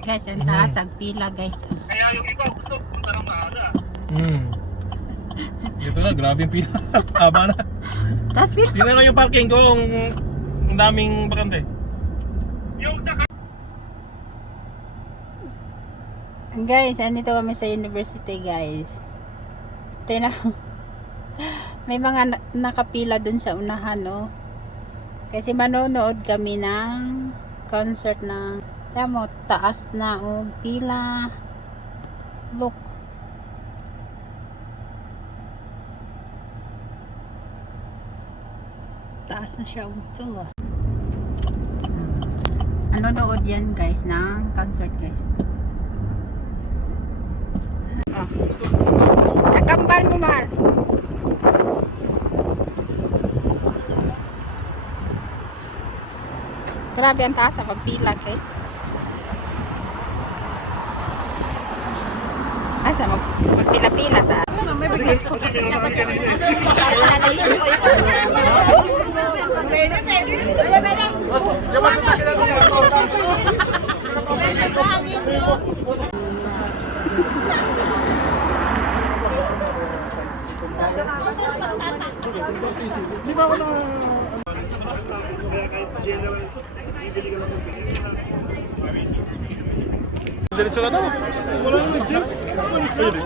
Guys, ang taas, agpila guys. Kaya yung iba gusto punta ng maaga. Ito na, grabe yung pila. Haba na. Taas pila. Tingnan nga yung parking ko, ang daming bakante. Yung sa Guys, andito kami sa university guys. Tingnan may mga nakapila dun sa unahan, no? Kasi manonood kami ng concert ng tamo, taas na o pila. Look. Taas na siya ito. Manonood yan guys ng concert guys. Ah. Nakambal mo mahal. Grabe ang taas sa pagpila guys. Asa magpila-pila ta. Di ba ako na... Diretso na daw. Wala naman, Jim. Pwede.